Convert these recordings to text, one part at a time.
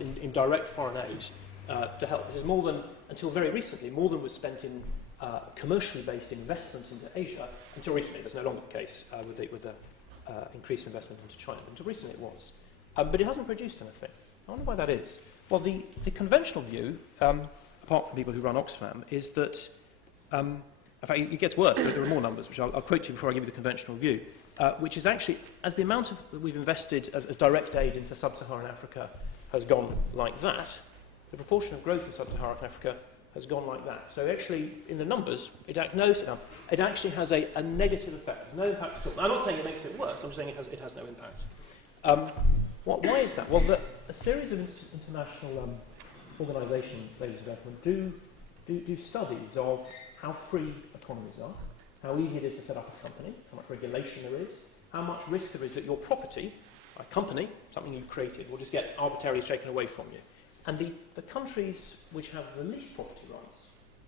in direct foreign aid to help. This is more than, until very recently, more than was spent in commercially based investments into Asia. Until recently, that's no longer the case with the increased investment into China. Until recently it was. But it hasn't produced anything. I wonder why that is. Well, the conventional view, apart from people who run Oxfam, is that, in fact, it gets worse. There are more numbers, which I'll quote to you before I give you the conventional view, which is actually, as the amount that we've invested as direct aid into sub-Saharan Africa has gone like that, the proportion of growth in sub-Saharan Africa has gone like that. So actually, in the numbers, it actually has a negative effect. No impact at all. I'm not saying it makes it worse. I'm saying it has no impact. Why is that? Well, a series of international organisations, ladies and gentlemen, do studies of how free economies are, how easy it is to set up a company, how much regulation there is, how much risk there is that your property, a company, something you've created, will just get arbitrarily taken away from you. And the countries which have the least property rights,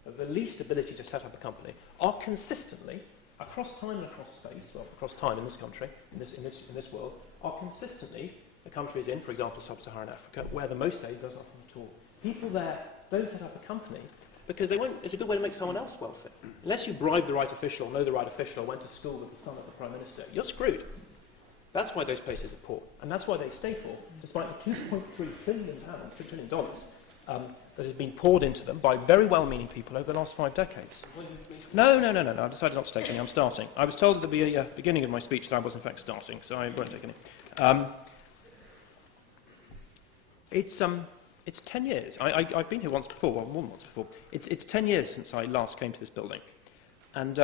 have the least ability to set up a company, are consistently, across time and across space, well, across time in this country, in this world, are consistently the countries in, for example, sub-Saharan Africa, where the most aid goes up at all. People there don't set up a company because they won't. It's a good way to make someone else wealthy. Unless you bribe the right official, know the right official, went to school with the son of the Prime Minister, you're screwed. That's why those places are poor. And that's why they stay poor, despite the $2.3 trillion, $2 trillion that has been poured into them by very well-meaning people over the last 5 decades. No, I decided not to take any. I'm starting. I was told at the beginning of my speech that I was in fact starting, so I won't take any. It's 10 years. I've been here once before, well, more than once before. It's 10 years since I last came to this building. And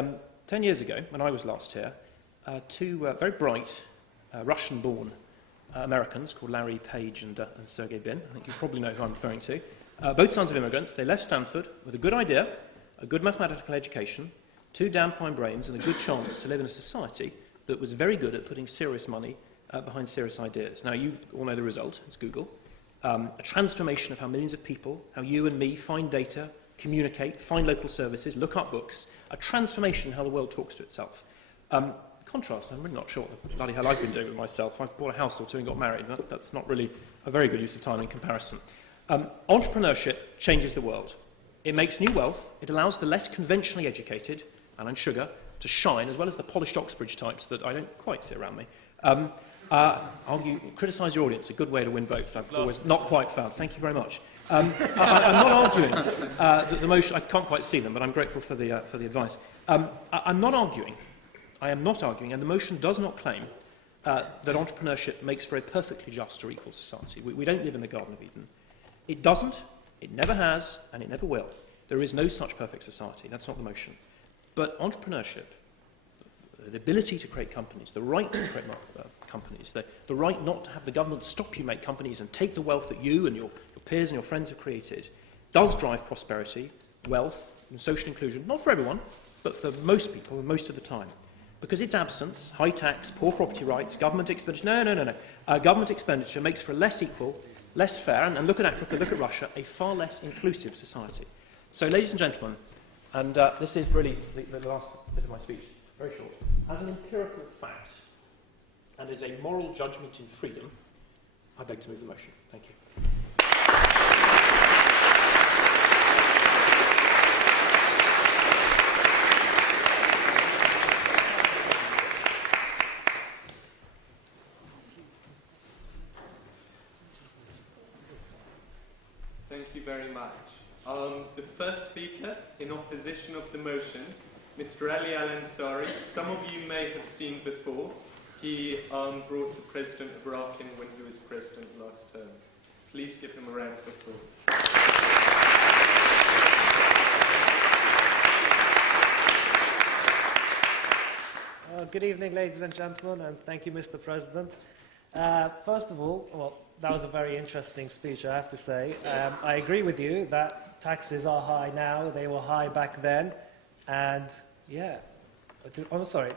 10 years ago, when I was last here, two very bright Russian-born Americans called Larry Page and Sergey Bin, I think you probably know who I'm referring to, both sons of immigrants. They left Stanford with a good idea, a good mathematical education, 2 damn fine brains, and a good chance to live in a society that was very good at putting serious money behind serious ideas. Now, you all know the result. It's Google. A transformation of how millions of people, how you and me find data, communicate, find local services, look up books. A transformation in how the world talks to itself. Contrast, I'm really not sure what the bloody hell I've been doing with myself. I've bought a house or two and got married. That's not really a very good use of time in comparison. Entrepreneurship changes the world. It makes new wealth. It allows the less conventionally educated, Alan Sugar, to shine, as well as the polished Oxbridge types that I don't quite see around me. Criticise your audience, a good way to win votes. I've always not quite found. Thank you very much. I'm not arguing that the motion. I can't quite see them, but I'm grateful for the advice. I'm not arguing. I am not arguing, and the motion does not claim that entrepreneurship makes for a perfectly just or equal society. We don't live in the Garden of Eden. It doesn't. It never has, and it never will. There is no such perfect society. That's not the motion. But entrepreneurship, the ability to create companies, the right to create companies, the right not to have the government stop you make companies and take the wealth that you and your peers and your friends have created, does drive prosperity, wealth, and social inclusion. Not for everyone, but for most people and most of the time. Because its absence, high tax, poor property rights, government expenditure, no. Government expenditure makes for a less equal, less fair, and look at Africa, look at Russia, a far less inclusive society. So, ladies and gentlemen, and this is really the last bit of my speech, very short. As an empirical fact, and as a moral judgment in freedom, I beg to move the motion. Thank you. Thank you very much. The first speaker in opposition of the motion, Mr. Ali Al-Ansari, some of you may have seen before. He brought the President of Iraq in when he was President last term. Please give him a round of applause. Good evening, ladies and gentlemen, and thank you, Mr. President. First of all, well, that was a very interesting speech, I have to say. I agree with you that taxes are high now, they were high back then, and yeah, I'm sorry,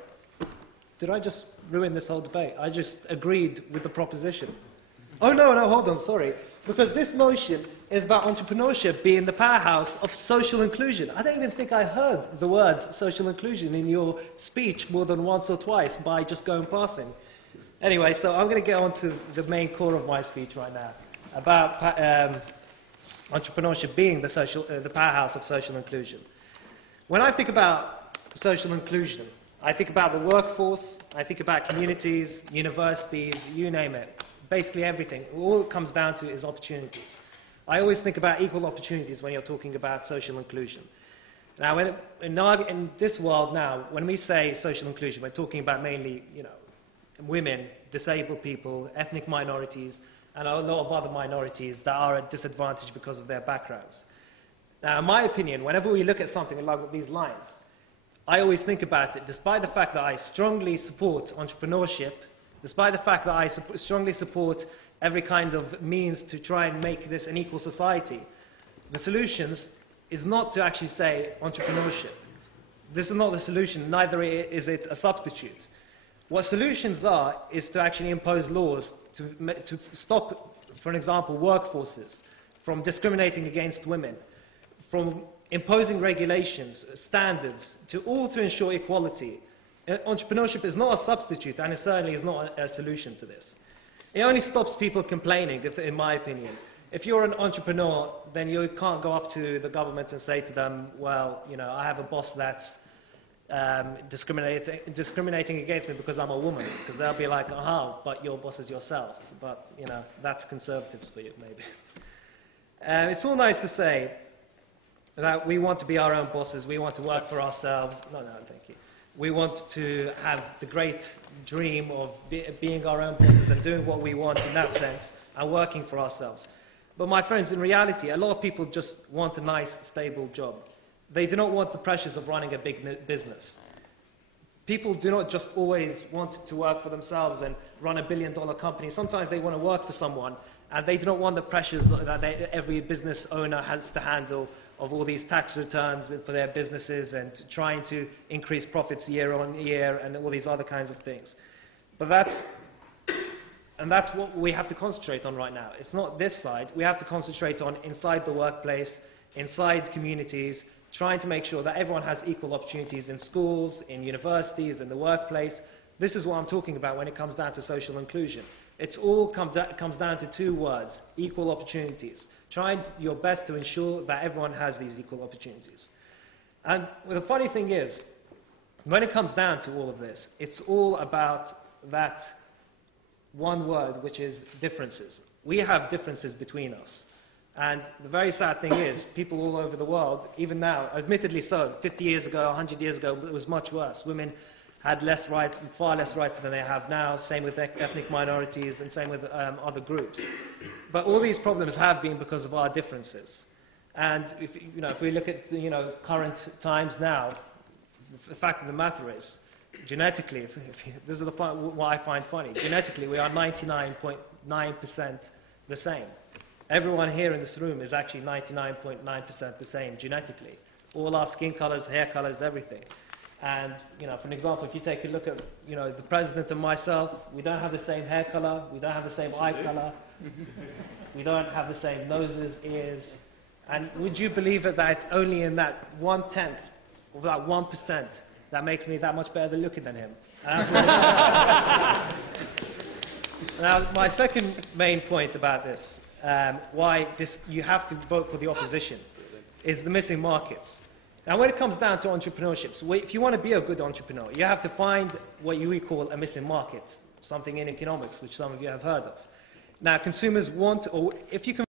did I just ruin this whole debate? I just agreed with the proposition. Oh no, hold on, sorry, because this motion is about entrepreneurship being the powerhouse of social inclusion. I don't even think I heard the words social inclusion in your speech more than once or twice by just going passing. Anyway, so I'm going to get on to the main core of my speech right now. about entrepreneurship being the powerhouse of social inclusion. When I think about social inclusion, I think about the workforce, I think about communities, universities, you name it. Basically everything. All it comes down to is opportunities. I always think about equal opportunities when you're talking about social inclusion. Now, in this world now, when we say social inclusion, we're talking about mainly, women, disabled people, ethnic minorities, and a lot of other minorities that are at disadvantage because of their backgrounds. Now, in my opinion, whenever we look at something along these lines, I always think about it, despite the fact that I strongly support entrepreneurship, despite the fact that I strongly support every kind of means to try and make this an equal society, the solutions is not to actually say entrepreneurship. This is not the solution, neither is it a substitute. What solutions are is to actually impose laws to stop, for example, workforces from discriminating against women, from imposing regulations, standards, to ensure equality. Entrepreneurship is not a substitute, and it certainly is not a solution to this. It only stops people complaining, in my opinion. If you're an entrepreneur, then you can't go up to the government and say to them, well, I have a boss that's discriminating against me because I'm a woman. Because they'll be like, but your boss is yourself. But, that's conservatives for you, maybe. It's all nice to say that we want to be our own bosses, we want to work for ourselves. No, thank you. We want to have the great dream of being our own bosses and doing what we want in that sense and working for ourselves. But my friends, in reality, a lot of people just want a nice, stable job. They do not want the pressures of running a big business. People do not just always want to work for themselves and run $1 billion company. Sometimes they want to work for someone, and they do not want the pressures that every business owner has to handle of all these tax returns for their businesses and trying to increase profits year on year and all these other kinds of things. But that's what we have to concentrate on right now. It's not this side. We have to concentrate on inside the workplace, inside communities, trying to make sure that everyone has equal opportunities in schools, in universities, in the workplace. This is what I'm talking about when it comes down to social inclusion. It all comes down to two words: equal opportunities. Try your best to ensure that everyone has these equal opportunities. And the funny thing is, when it comes down to all of this, it's all about that one word, which is differences. We have differences between us. And the very sad thing is, people all over the world, even now, admittedly so, 50 years ago, 100 years ago, it was much worse. Women had less rights, far less rights than they have now, same with ethnic minorities and same with other groups. But all these problems have been because of our differences. And if we look at current times now, the fact of the matter is, genetically, this is what I find funny, genetically we are 99.9% the same. Everyone here in this room is actually 99.9% the same genetically. All our skin colors, hair colors, everything. And, for example, if you take a look at, the president and myself, we don't have the same hair color, we don't have the same eye color, we don't have the same noses, ears. And would you believe it that it's only in that 1/10 of that 1% that makes me that much better looking than him? And that's what now, my second main point about this, why you have to vote for the opposition, is the missing markets. Now, when it comes down to entrepreneurship, so if you want to be a good entrepreneur, you have to find what you call a missing market, something in economics, which some of you have heard of. Now, consumers want, or if you can